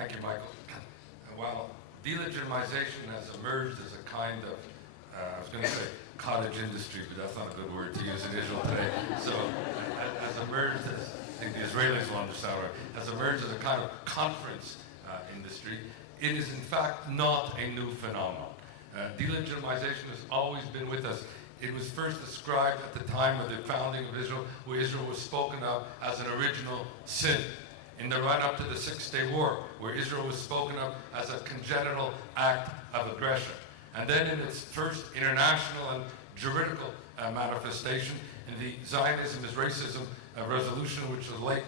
Thank you, Michael. Well, de-legitimization has emerged as a kind of, I was going to say cottage industry, but that's not a good word to use in Israel today. So, has emerged as, I think the Israelis will understand, has emerged as a kind of conference industry. It is in fact not a new phenomenon. De-legitimization has always been with us. It was first described at the time of the founding of Israel, where Israel was spoken of as an original sin. In the run-up to the Six-Day War, where Israel was spoken of as a congenital act of aggression. And then in its first international and juridical manifestation, in the Zionism is Racism resolution, which was late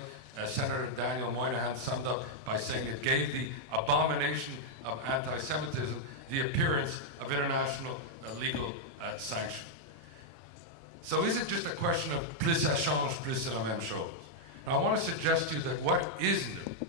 Senator Daniel Moynihan summed up by saying it gave the abomination of anti-Semitism the appearance of international legal sanction. So is it just a question of plus ça change, plus c'est la même chose? Now, I want to suggest to you that what is new,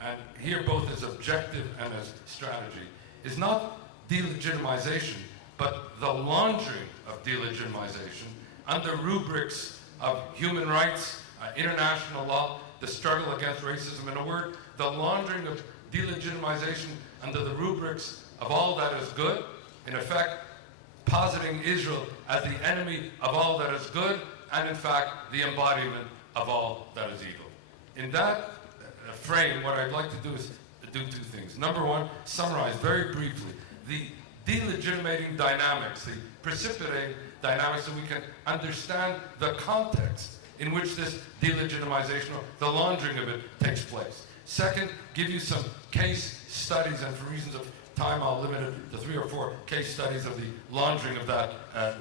and here both as objective and as strategy, is not de-legitimization, but the laundering of de-legitimization under rubrics of human rights, international law, the struggle against racism. In a word, the laundering of de-legitimization under the rubrics of all that is good, in effect, positing Israel as the enemy of all that is good, and in fact, the embodiment of all that is evil. In that frame, what I'd like to do is do two things. Number one, summarize very briefly the delegitimating dynamics, the precipitating dynamics, so we can understand the context in which this delegitimization, or the laundering of it, takes place. Second, give you some case studies, and for reasons of time, I'll limit it to 3 or 4 case studies of the laundering of that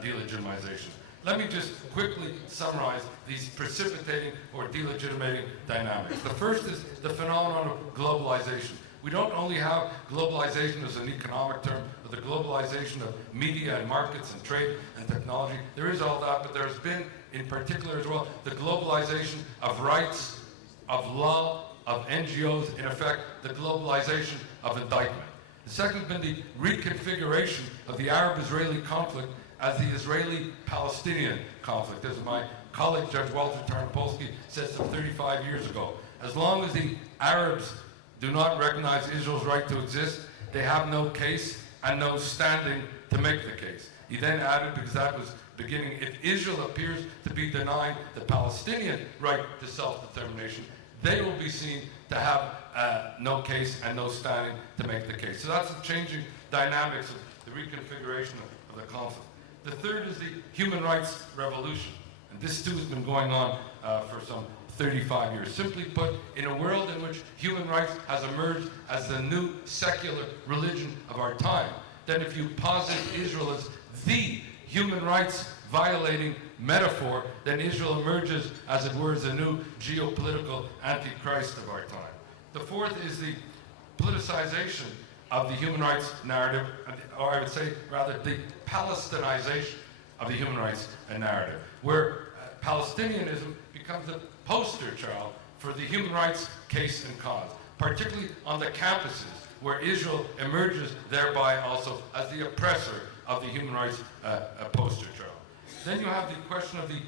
delegitimization. Let me just quickly summarize these precipitating or delegitimating dynamics. The first is the phenomenon of globalization. We don't only have globalization as an economic term, or the globalization of media and markets and trade and technology. There is all that, but there's been, in particular as well, the globalization of rights, of law, of NGOs, in effect, the globalization of indictment. The second has been the reconfiguration of the Arab-Israeli conflict as the Israeli-Palestinian conflict. As my colleague, Judge Walter Tarnopolsky, said some 35 years ago, as long as the Arabs do not recognize Israel's right to exist, they have no case and no standing to make the case. He then added, because that was beginning, if Israel appears to be denying the Palestinian right to self-determination, they will be seen to have no case and no standing to make the case. So that's the changing dynamics of the reconfiguration of the conflict. The third is the human rights revolution. And this too has been going on for some 35 years. Simply put, in a world in which human rights has emerged as the new secular religion of our time, then if you posit Israel as the human rights violating metaphor, then Israel emerges, as it were, as a new geopolitical antichrist of our time. The fourth is the politicization of the human rights narrative, or I would say rather the Palestinization of the human rights narrative, where Palestinianism becomes the poster child for the human rights case and cause, particularly on the campuses where Israel emerges thereby also as the oppressor of the human rights poster child. Then you have the question of the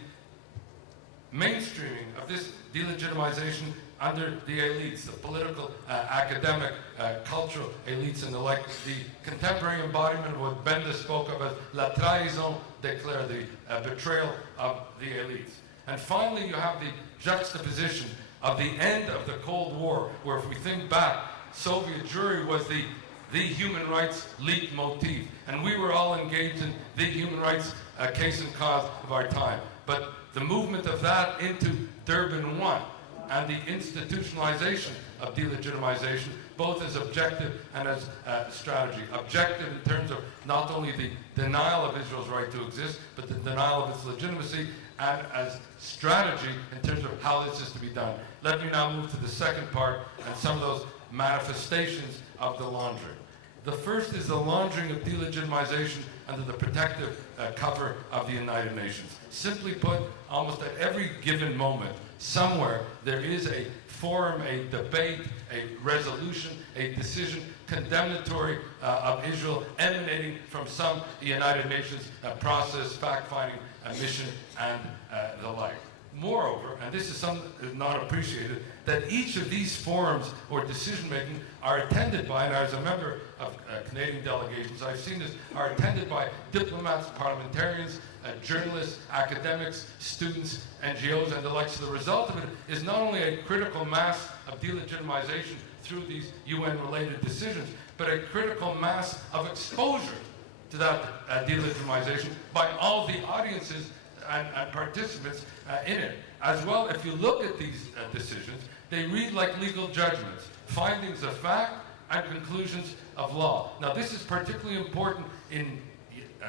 mainstreaming of this delegitimization under the elites, the political, academic, cultural elites and the like, the contemporary embodiment of what Benda spoke of as la trahison d'éclair, the betrayal of the elites. And finally, you have the juxtaposition of the end of the Cold War, where if we think back, Soviet Jewry was the human rights leitmotif, and we were all engaged in the human rights case and cause of our time. But the movement of that into Durban 1 and the institutionalization of delegitimization, both as objective and as strategy. Objective in terms of not only the denial of Israel's right to exist, but the denial of its legitimacy, and as strategy in terms of how this is to be done. Let me now move to the second part and some of those manifestations of the laundering. The first is the laundering of delegitimization under the protective cover of the United Nations. Simply put, almost at every given moment, somewhere there is a forum, a debate, a resolution, a decision condemnatory of Israel emanating from some United Nations process, fact-finding mission, and the like. Moreover, and this is something that is not appreciated, that each of these forums or decision-making are attended by, and as a member of Canadian delegations, I've seen this, are attended by diplomats, parliamentarians, journalists, academics, students, NGOs, and the like. So the result of it is not only a critical mass of delegitimization through these UN-related decisions, but a critical mass of exposure to that delegitimization by all the audiences and participants in it. As well, if you look at these decisions, they read like legal judgments, findings of fact and conclusions of law. Now, this is particularly important in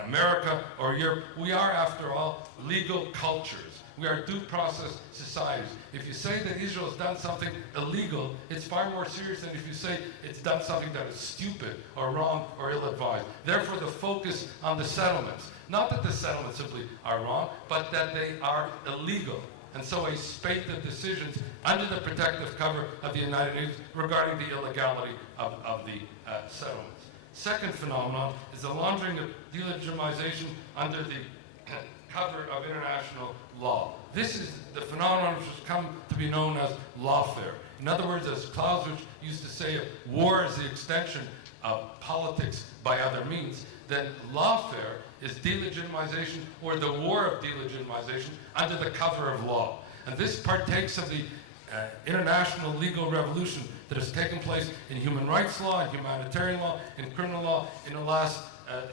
America or Europe. We are, after all, legal cultures. We are due process societies. If you say that Israel has done something illegal, it's far more serious than if you say it's done something that is stupid or wrong or ill-advised. Therefore, the focus on the settlements. Not that the settlements simply are wrong, but that they are illegal. And so a spate of decisions under the protective cover of the United Nations regarding the illegality of the settlements. Second phenomenon is the laundering of delegitimization under the cover of international law. This is the phenomenon which has come to be known as lawfare. In other words, as Clausewitz used to say, war is the extension of politics by other means, then lawfare is delegitimization or the war of delegitimization under the cover of law. And this partakes of the international legal revolution that has taken place in human rights law, in humanitarian law, in criminal law in the last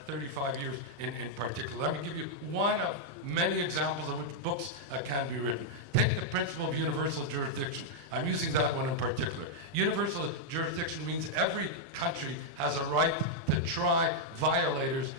35 years in particular. Let me give you one of many examples of which books can be written. Take the principle of universal jurisdiction. I'm using that one in particular. Universal jurisdiction means every country has a right to try violators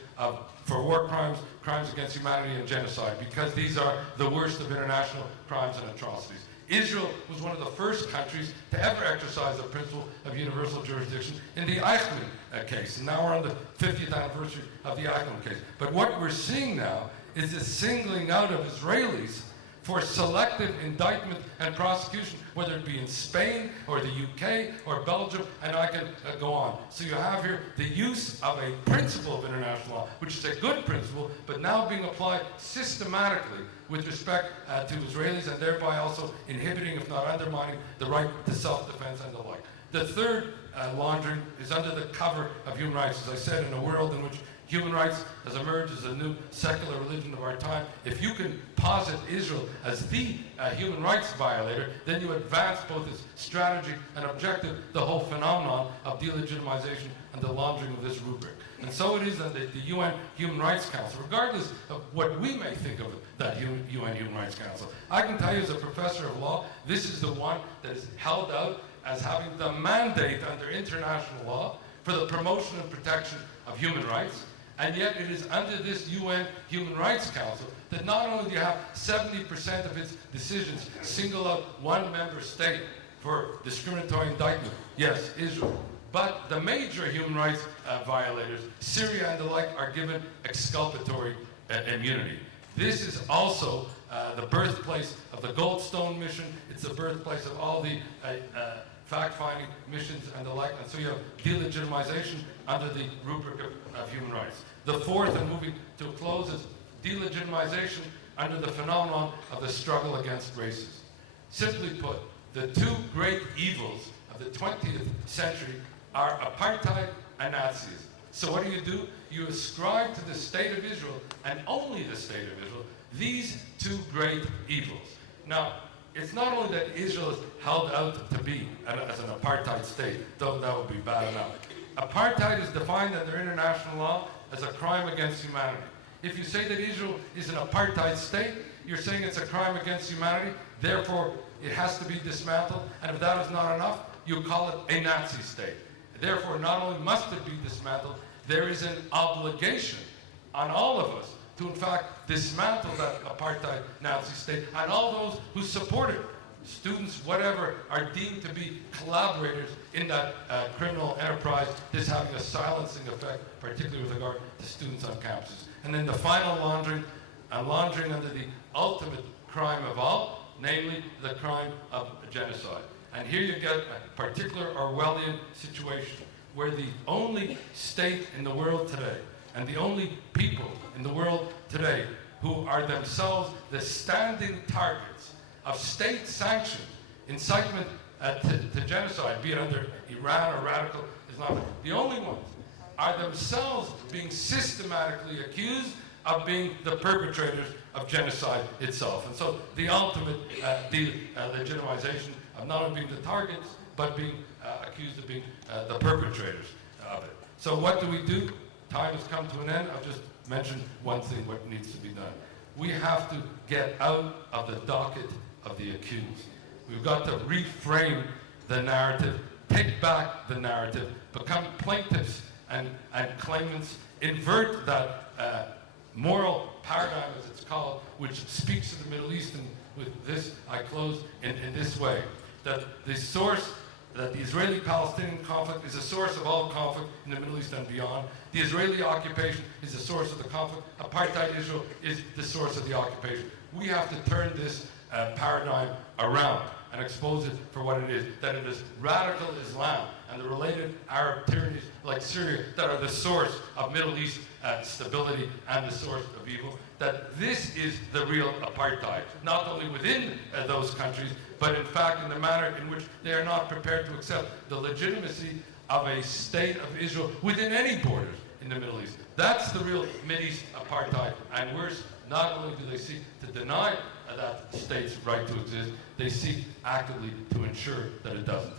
for war crimes, crimes against humanity, and genocide, because these are the worst of international crimes and atrocities. Israel was one of the first countries to ever exercise the principle of universal jurisdiction in the Eichmann case. And now we're on the 50th anniversary of the Eichmann case. But what we're seeing now is the singling out of Israelis for selective indictment and prosecution, whether it be in Spain or the UK or Belgium, and I can go on. So you have here the use of a principle of international law, which is a good principle, but now being applied systematically with respect to Israelis, and thereby also inhibiting, if not undermining, the right to self-defense and the like. The third laundering is under the cover of human rights. As I said, in a world in which human rights has emerged as a new secular religion of our time, if you can posit Israel as the human rights violator, then you advance both its strategy and objective, the whole phenomenon of delegitimization and the laundering of this rubric. And so it is that the UN Human Rights Council, regardless of what we may think of that UN Human Rights Council, I can tell you as a professor of law, this is the one that is held out as having the mandate under international law for the promotion and protection of human rights. And yet it is under this UN Human Rights Council that not only do you have 70% of its decisions single out one member state for discriminatory indictment, yes, Israel, but the major human rights violators, Syria and the like, are given exculpatory immunity. This is also the birthplace of the Goldstone mission. It's the birthplace of all the fact-finding missions and the like, and so you have delegitimization under the rubric of human rights. The fourth, and moving to a close, is delegitimization under the phenomenon of the struggle against racism. Simply put, the two great evils of the 20th century are apartheid and Nazism. So what do? You ascribe to the state of Israel, and only the state of Israel, these two great evils. Now, it's not only that Israel is held out to be as an apartheid state, though that would be bad enough. Apartheid is defined under international law as a crime against humanity. If you say that Israel is an apartheid state, you're saying it's a crime against humanity, therefore it has to be dismantled, and if that is not enough, you call it a Nazi state. Therefore, not only must it be dismantled, there is an obligation on all of us to in fact dismantle that apartheid Nazi state, and all those who support it, students, whatever, are deemed to be collaborators in that criminal enterprise, this having a silencing effect, particularly with regard to students on campuses. And then the final laundering, laundering under the ultimate crime of all, namely the crime of genocide. And here you get a particular Orwellian situation where the only state in the world today and the only people in the world today who are themselves the standing targets of state-sanctioned incitement to genocide, be it under Iran or radical Islam. The only ones are themselves being systematically accused of being the perpetrators of genocide itself. And so the ultimate de-legitimization of not only being the targets, but being accused of being the perpetrators of it. So what do we do? Time has come to an end. I'll just mention one thing, what needs to be done. We have to get out of the docket of the accused. We've got to reframe the narrative, take back the narrative, become plaintiffs and claimants, invert that moral paradigm, as it's called, which speaks to the Middle East, and with this I close in this way, that the source, that the Israeli-Palestinian conflict is a source of all conflict in the Middle East and beyond. The Israeli occupation is the source of the conflict. Apartheid Israel is the source of the occupation. We have to turn this paradigm around and expose it for what it is, that it is radical Islam and the related Arab tyrannies like Syria that are the source of Middle East stability and the source of evil, that this is the real apartheid, not only within those countries, but in fact in the manner in which they are not prepared to accept the legitimacy of a state of Israel within any borders in the Middle East. That's the real Mideast apartheid, and worse, not only do they seek to deny that state's right to exist, they seek actively to ensure that it doesn't.